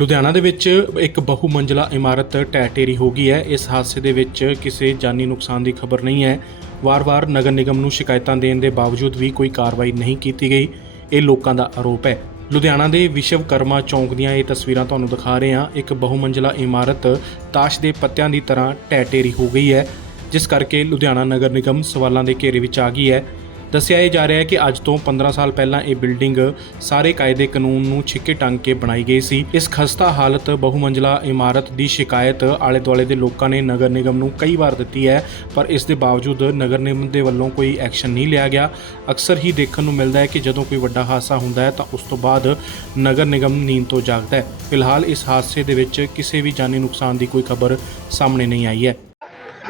ਲੁਧਿਆਣਾ ਦੇ ਵਿੱਚ ਇੱਕ ਬਹੁ ਮੰਜ਼ਲਾ ਇਮਾਰਤ ਢਹਿ ਢੇਰੀ ਹੋ ਗਈ ਹੈ। ਇਸ ਹਾਦਸੇ ਦੇ ਵਿੱਚ ਕਿਸੇ ਜਾਨੀ ਨੁਕਸਾਨ ਦੀ ਖਬਰ ਨਹੀਂ ਹੈ। ਵਾਰ-ਵਾਰ ਨਗਰ ਨਿਗਮ ਨੂੰ ਸ਼ਿਕਾਇਤਾਂ ਦੇਣ ਦੇ ਬਾਵਜੂਦ ਵੀ ਕੋਈ ਕਾਰਵਾਈ ਨਹੀਂ ਕੀਤੀ ਗਈ। ਇਹ ਲੋਕਾਂ ਦਾ ਆਰੋਪ ਹੈ। ਲੁਧਿਆਣਾ ਦੇ ਵਿਸ਼ਵਕਰਮਾ ਚੌਂਕ ਦੀਆਂ ਇਹ ਤਸਵੀਰਾਂ ਤੁਹਾਨੂੰ ਦਿਖਾ ਰਹੇ ਹਾਂ। ਇੱਕ ਬਹੁ ਮੰਜ਼ਲਾ ਇਮਾਰਤ ਤਾਸ਼ ਦੇ ਪੱਤਿਆਂ ਦੀ ਤਰ੍ਹਾਂ ਢਹਿ ਢੇਰੀ ਹੋ ਗਈ ਹੈ, ਜਿਸ ਕਰਕੇ ਲੁਧਿਆਣਾ ਨਗਰ ਨਿਗਮ ਸਵਾਲਾਂ ਦੇ ਘੇਰੇ ਵਿੱਚ ਆ ਗਈ ਹੈ। ਦੱਸਿਆ ਇਹ ਜਾ ਰਿਹਾ ਹੈ ਕਿ ਅੱਜ ਤੋਂ 15 ਸਾਲ ਪਹਿਲਾਂ ਇਹ ਬਿਲਡਿੰਗ ਸਾਰੇ ਕਾਇਦੇ ਕਾਨੂੰਨ ਨੂੰ ਛਿੱਕੇ ਟੰਗ ਕੇ ਬਣਾਈ ਗਈ ਸੀ। ਇਸ ਖਸਤਾ ਹਾਲਤ ਬਹੁਮੰਜ਼ਲਾ ਇਮਾਰਤ ਦੀ ਸ਼ਿਕਾਇਤ ਆਲੇ ਦੁਆਲੇ ਦੇ ਲੋਕਾਂ ਨੇ ਨਗਰ ਨਿਗਮ ਨੂੰ ਕਈ ਵਾਰ ਦਿੱਤੀ ਹੈ, ਪਰ ਇਸ ਦੇ ਬਾਵਜੂਦ ਨਗਰ ਨਿਗਮ ਦੇ ਵੱਲੋਂ ਕੋਈ ਐਕਸ਼ਨ ਨਹੀਂ ਲਿਆ ਗਿਆ। ਅਕਸਰ ਹੀ ਦੇਖਣ ਨੂੰ ਮਿਲਦਾ ਹੈ ਕਿ ਜਦੋਂ ਕੋਈ ਵੱਡਾ ਹਾਦਸਾ ਹੁੰਦਾ ਹੈ ਤਾਂ ਉਸ ਤੋਂ ਬਾਅਦ ਨਗਰ ਨਿਗਮ ਨੀਂਦ ਤੋਂ ਜਾਗਦਾ ਹੈ। ਫਿਲਹਾਲ ਇਸ ਹਾਦਸੇ ਦੇ ਵਿੱਚ ਕਿਸੇ ਵੀ ਜਾਨੀ ਨੁਕਸਾਨ ਦੀ ਕੋਈ ਖਬਰ ਸਾਹਮਣੇ ਨਹੀਂ ਆਈ ਹੈ।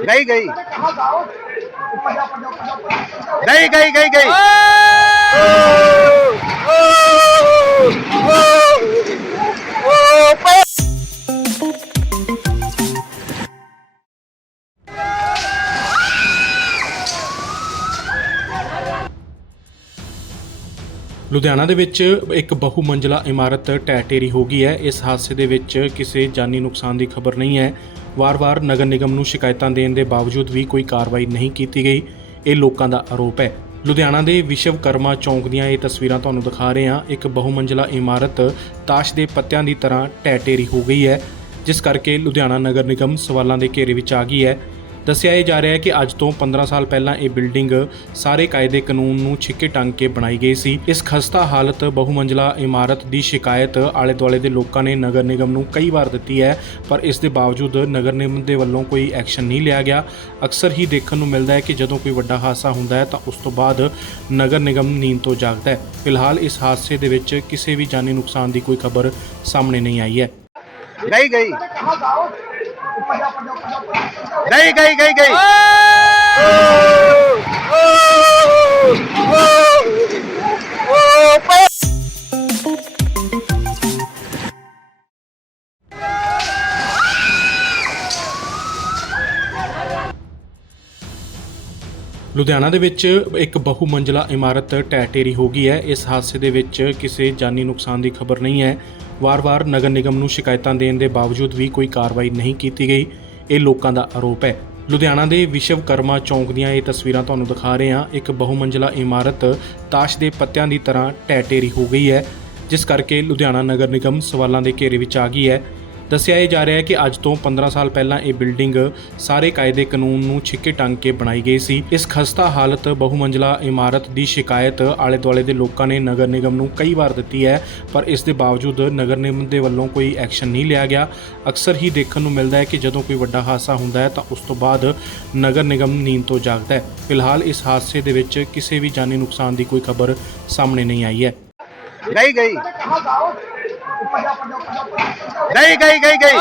ਗਈ ਗਈ। ਗਈ ਗਈ ਗਈ ਗਈ। ਲੁਧਿਆਣਾ ਦੇ ਵਿੱਚ ਇੱਕ ਬਹੁ ਮੰਜ਼ਲਾ ਇਮਾਰਤ ਢਹਿ ਢੇਰੀ ਹੋ ਗਈ ਹੈ। ਇਸ ਹਾਦਸੇ ਦੇ ਵਿੱਚ ਕਿਸੇ ਜਾਨੀ ਨੁਕਸਾਨ ਦੀ ਖਬਰ ਨਹੀਂ ਹੈ। ਵਾਰ-ਵਾਰ ਨਗਰ ਨਿਗਮ ਨੂੰ ਸ਼ਿਕਾਇਤਾਂ ਦੇਣ ਦੇ ਬਾਵਜੂਦ ਵੀ ਕੋਈ ਕਾਰਵਾਈ ਨਹੀਂ ਕੀਤੀ ਗਈ। ਇਹ ਲੋਕਾਂ ਦਾ ਆਰੋਪ ਹੈ। ਲੁਧਿਆਣਾ ਦੇ ਵਿਸ਼ਵਕਰਮਾ ਚੌਂਕ ਦੀਆਂ ਇਹ ਤਸਵੀਰਾਂ ਤੁਹਾਨੂੰ ਦਿਖਾ ਰਹੇ ਹਾਂ। ਇੱਕ ਬਹੁਮੰਜ਼ਲਾ ਇਮਾਰਤ ਤਾਸ਼ ਦੇ ਪੱਤਿਆਂ ਦੀ ਤਰ੍ਹਾਂ ਢਹਿ ਢੇਰੀ ਹੋ ਗਈ ਹੈ, ਜਿਸ ਕਰਕੇ ਲੁਧਿਆਣਾ ਨਗਰ ਨਿਗਮ ਸਵਾਲਾਂ ਦੇ ਘੇਰੇ ਵਿੱਚ ਆ ਗਈ ਹੈ। ਦੱਸਿਆ ਇਹ ਜਾ ਰਿਹਾ ਹੈ ਕਿ ਅੱਜ ਤੋਂ 15 ਸਾਲ ਪਹਿਲਾਂ ਇਹ ਬਿਲਡਿੰਗ ਸਾਰੇ ਕਾਇਦੇ ਕਾਨੂੰਨ ਨੂੰ ਛਿੱਕੇ ਟੰਗ ਕੇ ਬਣਾਈ ਗਈ ਸੀ। ਇਸ ਖਸਤਾ ਹਾਲਤ ਬਹੁਮੰਜ਼ਲਾ ਇਮਾਰਤ ਦੀ ਸ਼ਿਕਾਇਤ ਆਲੇ ਦੁਆਲੇ ਦੇ ਲੋਕਾਂ ਨੇ ਨਗਰ ਨਿਗਮ ਨੂੰ ਕਈ ਵਾਰ ਦਿੱਤੀ ਹੈ, ਪਰ ਇਸ ਦੇ ਬਾਵਜੂਦ ਨਗਰ ਨਿਗਮ ਦੇ ਵੱਲੋਂ ਕੋਈ ਐਕਸ਼ਨ ਨਹੀਂ ਲਿਆ ਗਿਆ। ਅਕਸਰ ਹੀ ਦੇਖਣ ਨੂੰ ਮਿਲਦਾ ਹੈ ਕਿ ਜਦੋਂ ਕੋਈ ਵੱਡਾ ਹਾਦਸਾ ਹੁੰਦਾ ਹੈ, ਤਾਂ ਉਸ ਤੋਂ ਬਾਅਦ ਨਗਰ ਨਿਗਮ ਨੀਂਦ ਤੋਂ ਜਾਗਦਾ ਹੈ। ਫਿਲਹਾਲ ਇਸ ਹਾਦਸੇ ਦੇ ਵਿੱਚ ਕਿਸੇ ਵੀ ਜਾਨੀ ਨੁਕਸਾਨ ਦੀ ਕੋਈ ਖਬਰ ਸਾਹਮਣੇ ਨਹੀਂ ਆਈ ਹੈ। ਗਈ ਗਈ। ਗਈ ਗਈ ਗਈ ਗਈ। ਲੁਧਿਆਣਾ ਦੇ ਵਿੱਚ ਇੱਕ ਬਹੁ ਮੰਜ਼ਲਾ ਇਮਾਰਤ ਢਹਿ ਢੇਰੀ ਹੋ ਗਈ ਹੈ। ਇਸ ਹਾਦਸੇ ਦੇ ਵਿੱਚ ਕਿਸੇ ਜਾਨੀ ਨੁਕਸਾਨ ਦੀ ਖਬਰ ਨਹੀਂ ਹੈ। ਵਾਰ-ਵਾਰ ਨਗਰ ਨਿਗਮ ਨੂੰ ਸ਼ਿਕਾਇਤਾਂ ਦੇਣ ਦੇ ਬਾਵਜੂਦ ਵੀ ਕੋਈ ਕਾਰਵਾਈ ਨਹੀਂ ਕੀਤੀ ਗਈ, ਇਹ ਲੋਕਾਂ ਦਾ ਆਰੋਪ ਹੈ। ਲੁਧਿਆਣਾ ਦੇ ਵਿਸ਼ਵਕਰਮਾ ਚੌਂਕ ਦੀਆਂ ਇਹ ਤਸਵੀਰਾਂ ਤੁਹਾਨੂੰ ਦਿਖਾ ਰਹੇ ਹਾਂ। ਇੱਕ ਬਹੁਮੰਜ਼ਲਾ ਇਮਾਰਤ ਤਾਸ਼ ਦੇ ਪੱਤਿਆਂ ਦੀ ਤਰ੍ਹਾਂ ਢਹਿ ਢੇਰੀ ਹੋ ਗਈ ਹੈ, ਜਿਸ ਕਰਕੇ ਲੁਧਿਆਣਾ ਨਗਰ ਨਿਗਮ ਸਵਾਲਾਂ ਦੇ ਘੇਰੇ ਵਿੱਚ ਆ ਗਈ ਹੈ। ਦੱਸਿਆ ਇਹ ਜਾ ਰਿਹਾ ਹੈ ਕਿ ਅੱਜ ਤੋਂ 15 ਸਾਲ ਪਹਿਲਾਂ ਇਹ ਬਿਲਡਿੰਗ ਸਾਰੇ ਕਾਇਦੇ ਕਾਨੂੰਨ ਨੂੰ ਛਿੱਕੇ ਟੰਗ ਕੇ ਬਣਾਈ ਗਈ ਸੀ। ਇਸ ਖਸਤਾ ਹਾਲਤ ਬਹੁਮੰਜ਼ਲਾ ਇਮਾਰਤ ਦੀ ਸ਼ਿਕਾਇਤ ਆਲੇ ਦੁਆਲੇ ਦੇ ਲੋਕਾਂ ਨੇ ਨਗਰ ਨਿਗਮ ਨੂੰ ਕਈ ਵਾਰ ਦਿੱਤੀ ਹੈ, ਪਰ ਇਸ ਦੇ ਬਾਵਜੂਦ ਨਗਰ ਨਿਗਮ ਦੇ ਵੱਲੋਂ ਕੋਈ ਐਕਸ਼ਨ ਨਹੀਂ ਲਿਆ ਗਿਆ। ਅਕਸਰ ਹੀ ਦੇਖਣ ਨੂੰ ਮਿਲਦਾ ਹੈ ਕਿ ਜਦੋਂ ਕੋਈ ਵੱਡਾ ਹਾਦਸਾ ਹੁੰਦਾ ਹੈ ਤਾਂ ਉਸ ਤੋਂ ਬਾਅਦ ਨਗਰ ਨਿਗਮ ਨੀਂਦ ਤੋਂ ਜਾਗਦਾ ਹੈ। ਫਿਲਹਾਲ ਇਸ ਹਾਦਸੇ ਦੇ ਵਿੱਚ ਕਿਸੇ ਵੀ ਜਾਨੀ ਨੁਕਸਾਨ ਦੀ ਕੋਈ ਖਬਰ ਸਾਹਮਣੇ ਨਹੀਂ ਆਈ ਹੈ। ਗਈ ਗਈ। ਗਈ ਗਈ ਗਈ ਗਈ